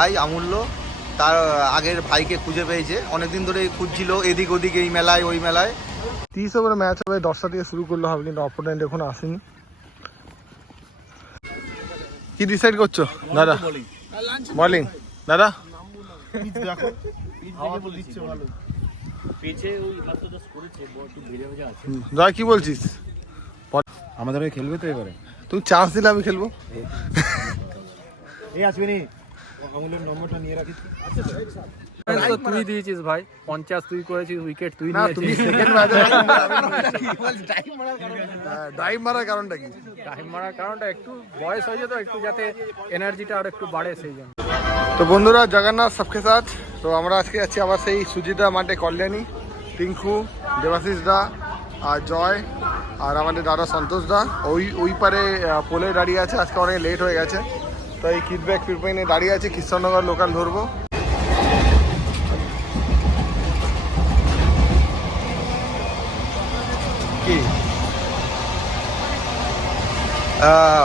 ভাই অমূল্য তার আগের ভাইকে খুঁজে পেয়েছে, অনেকদিন ধরে খুঁজছিল এদিক ওদিক, এই মেলায় ওই মেলায়। 30 ওভার ম্যাচ হবে, 10টা থেকে শুরু করলে হবে, কিন্তু অপোনেন্ট এখন আসেনি। কি ডিসাইড করছো দাদা? বলিং দাদা। জয় কি বলছিস? আমাদের ওই খেলবে তো এবারে। তুমি চান্স দিলে আমি খেলবো। এই আসবিনি, অমূল্যের নম্বরটা নিয়ে রাখিস। তো তুই দিয়েছিস ভাই 50, তুই করেছিস উইকেট, তুই না তুমি নিয়েছিস। সেকেন্ড ম্যাচে ডাইভ মারার কারণটা কি? টাইম মারার কারণটা একটু বয়স হয়েছে তো, একটু যাতে এনার্জিটা আর একটু বাড়ে সেই জন্য। তো বন্ধুরা, জগন্নাথ সবকে সাথ। তো আমরা আজকে যাচ্ছি আবার সেই সুজিতা মাঠে, কল্যাণী, টিঙ্কু, দেবাশিস দা আর জয় আর আমাদের দাদা সন্তোষ দা ওই পারে পোলে দাঁড়িয়ে আছে। আজকে অনেক লেট হয়ে গেছে, তো এই কিডব্যাক ফিডব্যাক দাঁড়িয়ে আছে। কৃষ্ণনগর লোকাল ধরবো। কি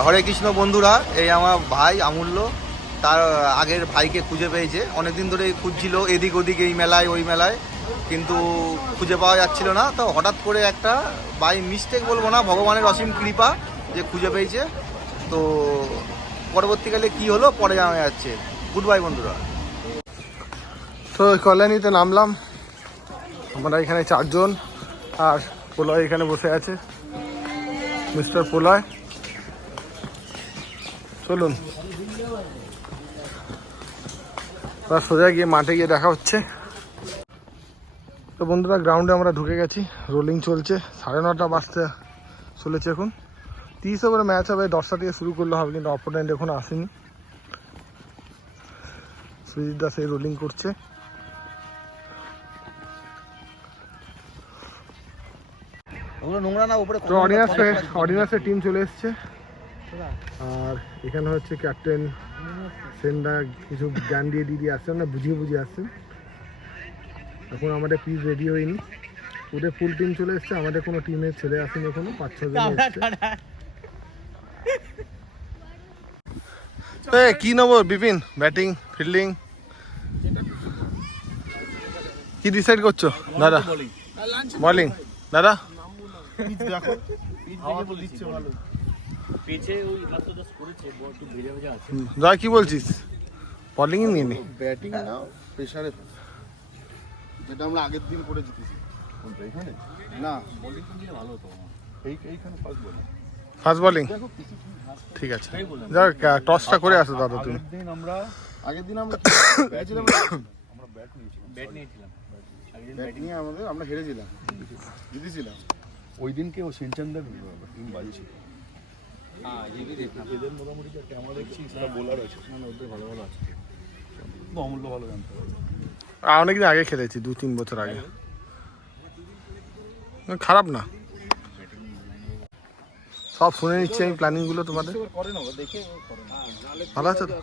হরে কৃষ্ণ বন্ধুরা, এই আমার ভাই অমূল্য তার আগের ভাইকে খুঁজে পেয়েছে, অনেকদিন ধরে খুঁজছিল এদিক ওদিক, এই মেলায় ওই মেলায়, কিন্তু খুঁজে পাওয়া যাচ্ছিল না। তো হঠাৎ করে একটা বাই মিস্টেক বলবো না, ভগবানের অসীম কৃপা যে খুঁজে পেয়েছে। তো পরবর্তীকালে কি হলো পরে জানা যাচ্ছে। গুড বাই বন্ধুরা। তো কল্যাণীতে নামলাম আমরা, এখানে 4 জন, আর পোলয় এখানে বসে আছে, মিস্টার পোলয়। চলুন তার সোজা গিয়ে মাঠে গিয়ে দেখা হচ্ছে। তো বন্ধুরা, গ্রাউন্ডে আমরা ঢুকে গেছি, রোলিং চলছে, 9:30 বাজতে চলেছে এখন। 30 ওভার ম্যাচ হবে, 10টা থেকে শুরু করলে হবে, কিন্তু অপোনেন্ট এখন আসেনি। সুজিত দাস এই রোলিং করছে। তো অডিনান্সের টিম চলে এসছে, আর এখানে হচ্ছে ক্যাপ্টেন সেনদা কিছু জ্ঞান দিয়ে আসছেন না, বুঝিয়ে আসছেন। এখন আমাদের পিচ রেডি হয়নি, ওদের ফুল টিম চলে এসছে, আমাদের কোনো টিমের ছেলে আসেনি এখনো, 5-6 জন এসছে। কি নেবো বিপিন? ব্যাটিং, ফিল্ডিং কি ডিসাইড করছো দাদা? বলিং দাদা। জয় কি বলছিস? বলিং নিয়ে নি। ব্যাটিং নাও, প্রেসারে যেটা আমরা আগের দিন করে জিতেছি। এখানে না, বোলিং দিয়ে ভালো হতো। এইখানে ফার্স্ট বলিং ঠিক আছে, যাক টসটা করে আসো দাদা তুমি। আগের দিন আমরা ব্যাট নিয়েছিলাম। ব্যাট নিয়ে আমরা হেরেছিলাম, জিতেছিলাম। ওই দিনকে ও সেনচান্দার টিম বাজে ছিল। এদের মোটামুটি আমরা দেখছি সেটা বোলার আছে, মানে ওদের ভালো আছে। অমূল্য ভালো জানতে হবে। অনেকদিন আগে খেলেছি, 2-3 বছর আগে, খারাপ না। সব শুনে নিচ্ছি আমি প্ল্যানিংগুলো তোমাদের। ভালো আছে তো?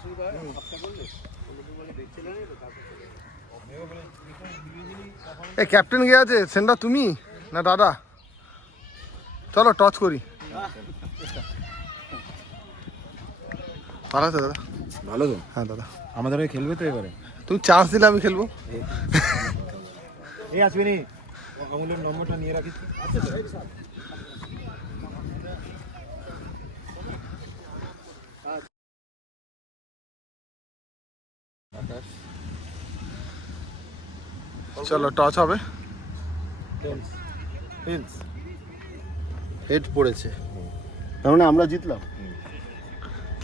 এই ক্যাপ্টেন কে আছে? সেন্ডা তুমি না দাদা? চলো টচ করি। ভালো আছে দাদা? ভালো তো? হ্যাঁ দাদা। আমাদের ওই খেলবে তো এবারে। তুমি চান্স দিলে আমি খেলবো। এই আসবিনি, অমূল্যের নম্বরটা নিয়ে রাখিস। চলো টচ হবে। হেড পড়েছে, তার মানে আমরা জিতলাম।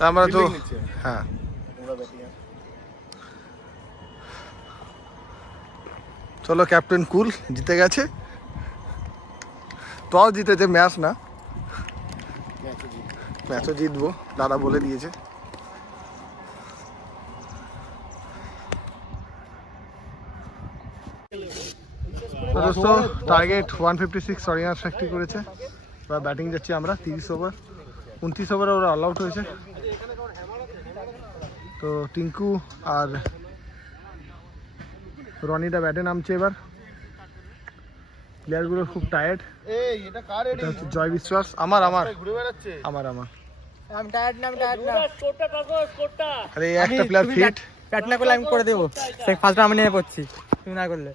আমরা তো হ্যাঁ, চলো ক্যাপ্টেন কুল জিতে গেছে। টস জিতেছে, ম্যাচ না, ম্যাচও জিতবো দাদা বলে দিয়েছে। দোস্ত টার্গেট 156 অরিজিনাল ফ্যাক্টরি করেছে। এবার ব্যাটিং যাচ্ছি আমরা। 30 ওভার, 29 ওভারে ওরা অল আউট হয়েছে। তো টিঙ্কু আর রনিটা ব্যাটে নামছে এবার। প্লেয়ারগুলো খুব টায়ার্ড। এটা হচ্ছে জয় বিশ্বাস। আমার আরে একটা প্লেয়ার ফিট, ব্যাট না করলে আমি করে দেবো, ফার্স্ট আমি নেমে পড়ছি তুমি না করলে।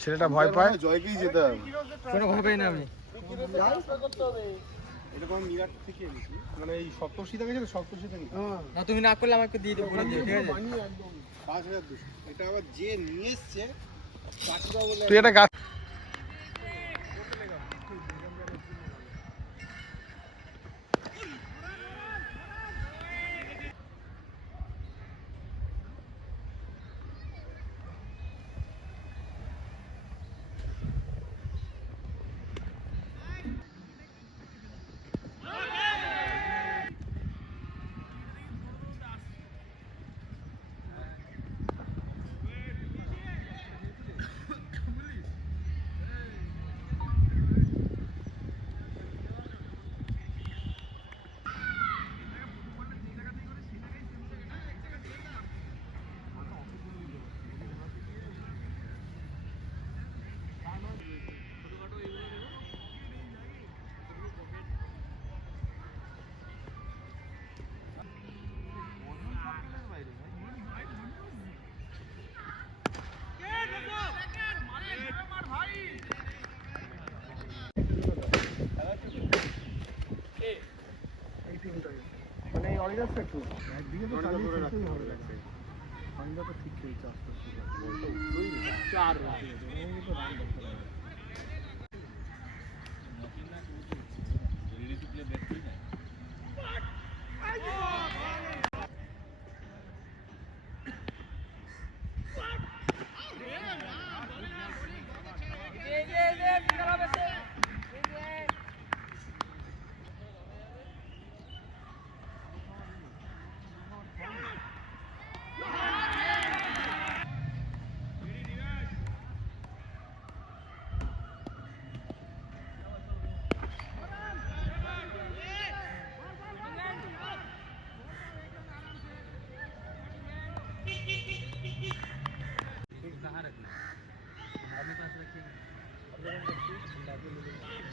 ছেলেটা ভয় পায়। জয়কেই যেতে হবে। কোনো ভয় পাই না আমি। এরকম মিরাট থেকে এনেছি, মানে এই সপ্তর্ষি থেকে গেছে, সপ্তর্ষি থেকে না তুমি না করলে আমাকে দিয়ে দেবো, বলে দিও, ঠিক আছে? একদম 5200। এটা আবার যে নিয়ে এসছে কাকুরা বলে তুই একটা গাছ মানে এই অরিগাসটা একটু একদিকে তো চালিয়ে খেলতেই হবে। সন্ধ্যা তো ঠিক খেলছে আস্তে আস্তে। 4 রান তো রান দরকার হবে।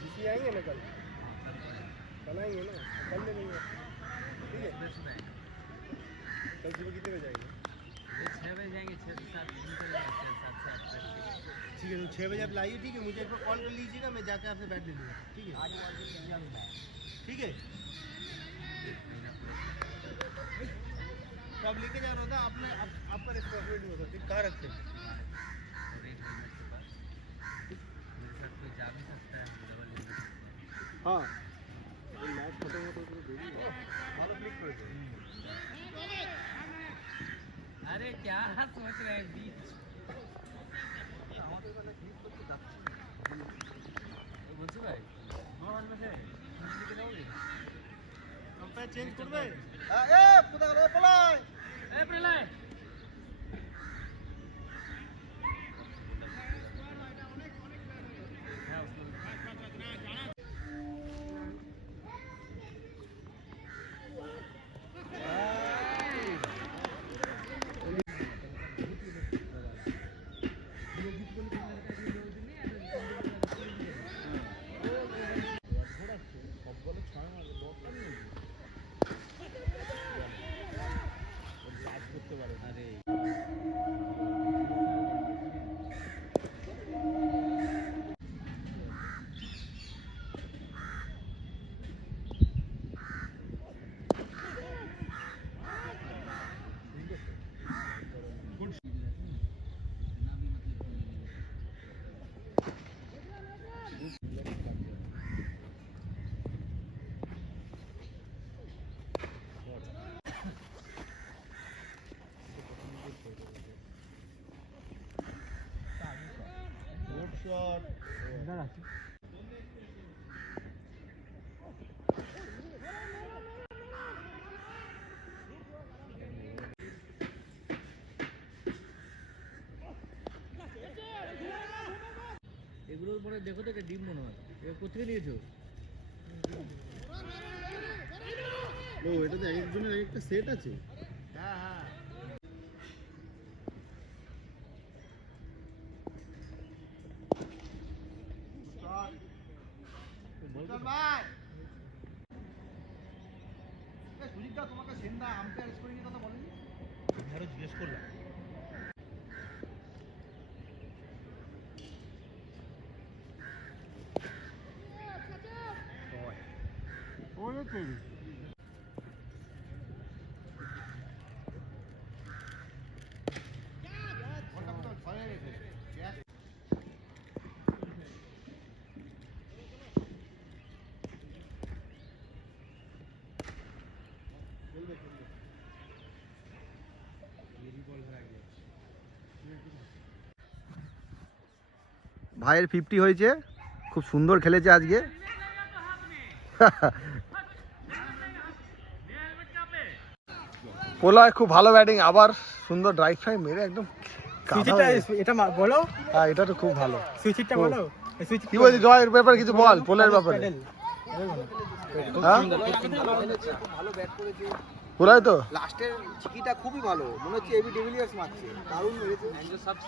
जीती आएंगे ना कल, कल आएंगे ना, कल ले लेंगे, ठीक है? कल सुबह कितने बजे आएंगे? 6 बजे जाएंगे, 6 से 7 निकल जाएंगे, 7 से 8 ठीक है। तो 6 बजे आप लाइए, ठीक है? मुझे एक बार कॉल कर लीजिएगा, मैं जाकर आपसे बैट ले लूँगा, ठीक है? ठीक है, तो आप लेके जा रहा था, आपने आपका रिस्पॉन्सिबिलिटी होता, ठीक? कहाँ रखते हैं? हाँ, मैच खत्म होता तो दे दीजिए। भालो क्लिक कर दो। अरे क्या सोच रहे हैं बीच বলছি ভাই कंपेयर चेंज कर दे। এ কোথা গেল পলাই? এ প্রলয় এগুলোর পরে দেখো তো, ডিম মনে হয়। এবার কোথেকে নিয়েছো? ও এটা তো এক একজনের এক একটা সেট আছে। হ্যাঁ হ্যাঁ সুজিতদা তোমাকে সেনদা আম্পায়ার স্কোরিং এর কথা বলেনি? ভাইয়ের 50 হয়েছে, খুব সুন্দর খেলেছে আজকে। পোলায় খুব ভালো ব্যাটিং, আবার সুন্দর ড্রাইভ ফ্রাইভ মেরে একদম কাঁধা হয়ে গেছে। এটা বলো, হ্যাঁ এটা তো খুব ভালো। সুইচিটটা বলো। কি বলছিস জয়ের ব্যাপারে কিছু বল, পোলের ব্যাপারে। হ্যাঁ ভালো ব্যাট করেছে পোলাই তো লাস্টের চিকিটা খুবই ভালো, মনে হচ্ছে এবি ডেভিলিয়ার্স মারছে, দারুণ মেরেছে।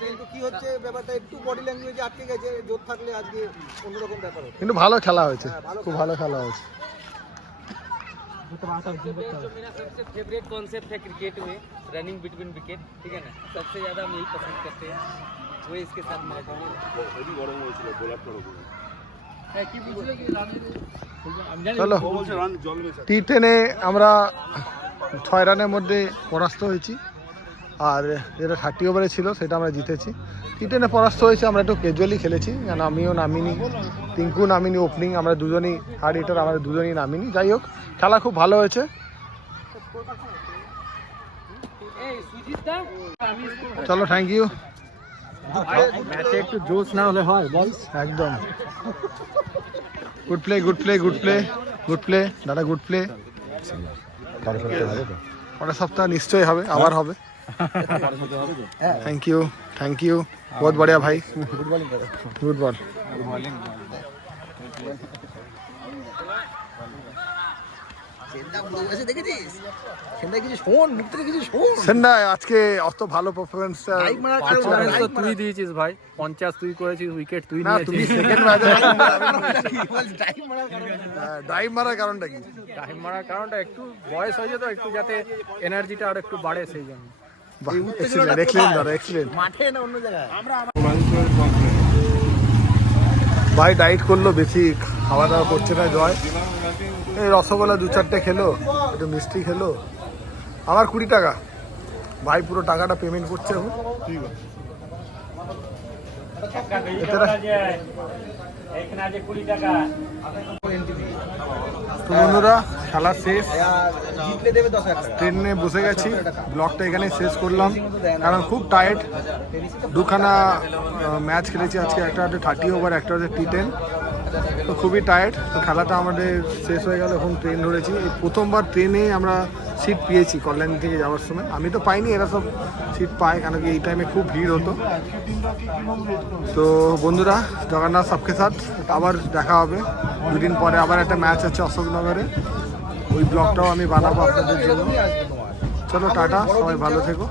কিন্তু কি হচ্ছে ব্যাপারটা একটু বডি ল্যাঙ্গুয়েজে আটকে গেছে, জোর থাকলে আজকে অন্যরকম ব্যাপার হতো। কিন্তু ভালো খেলা হয়েছে, খুব ভালো খেলা হয়েছে। जो मेरा सबसे फेवरेट कॉन्सेप्ट है क्रिकेट में, रनिंग बिटवीन विकेट, ठीक है ना, सबसे ज़्यादा हम यही पसंद करते हैं, वो इसके साथ मैच होने চলো T10-এ আমরা 6 রানের মধ্যে পরাস্ত হয়েছি, আর যেটা 30 ওভারে ছিল সেটা আমরা জিতেছি। T10-এ পরাস্ত হয়েছে, আমরা একটু ক্যাজুয়ালি খেলেছি, কারণ আমিও নামিনি, টিঙ্কু নামিনি ওপেনিং, আমরা দুজনই হার্ড হিটার, আমরা দুজনই নামিনি। যাই হোক খেলা খুব ভালো হয়েছে। চলো থ্যাংক ইউ। ম্যাচে একটু জোশ না হলে হয় বল। একদম good play good play good play good play দাদা, গুড প্লে। পরের সপ্তাহ নিশ্চয়ই হবে, আবার হবে। থ্যাংক ইউ থ্যাংক ইউ, বহুত বড়িয়া ভাই, গুড বল। সেন্ডা আজকে অত ভালো পারফরমেন্স তো তুই দিয়েছিস ভাই, 50 তুই করেছিস, উইকেট তুই না, তুমি নিয়েছিস। সেকেন্ড ম্যাচে ড্রাইভ মারার কারণটা কি? টাইম মারার কারণটা একটু বয়স হয়েছে তো, একটু যাতে এনার্জিটা আর একটু বাড়ে সেই জন্য। এক্সিলেন্ট দাদা, এক্সিলেন্ট। ভাই ডাইট করলো, বেশি খাওয়া দাওয়া করছে না জয়। এই রসগোল্লা 2-4টে খেলো, একটু মিষ্টি খেলো। আমার 20 টাকা, ভাই পুরো টাকাটা পেমেন্ট করছে এখন। তো বন্ধুরা খেলা শেষ, জিতলে দেবে 10,000 টাকা। ট্রেনে বসে গেছি, ব্লগটা এখানে শেষ করলাম, কারণ খুব টায়ার্ড। দুখানা ম্যাচ খেলেছি আজকে, একটা হচ্ছে 30 ওভার, একটা হচ্ছে T10, তো খুবই টায়ার্ড। তো খেলাটা আমাদের শেষ হয়ে গেল, এখন ট্রেন ধরেছি। এই প্রথমবার ট্রেনে আমরা সিট পেয়েছি কল্যাণী থেকে যাওয়ার সময়, আমি তো পাইনি, এরা সব সিট পায়, কারণ কি এই টাইমে খুব ভিড় হতো। তো বন্ধুরা জগন্নাথ সবকে সাথ আবার দেখা হবে 2 দিন পরে, আবার একটা ম্যাচ আছে অশোকনগরে, ওই ব্লগটাও আমি বানাবো আপনাদের জন্য। চলো টাটা, সবাই ভালো থেকো।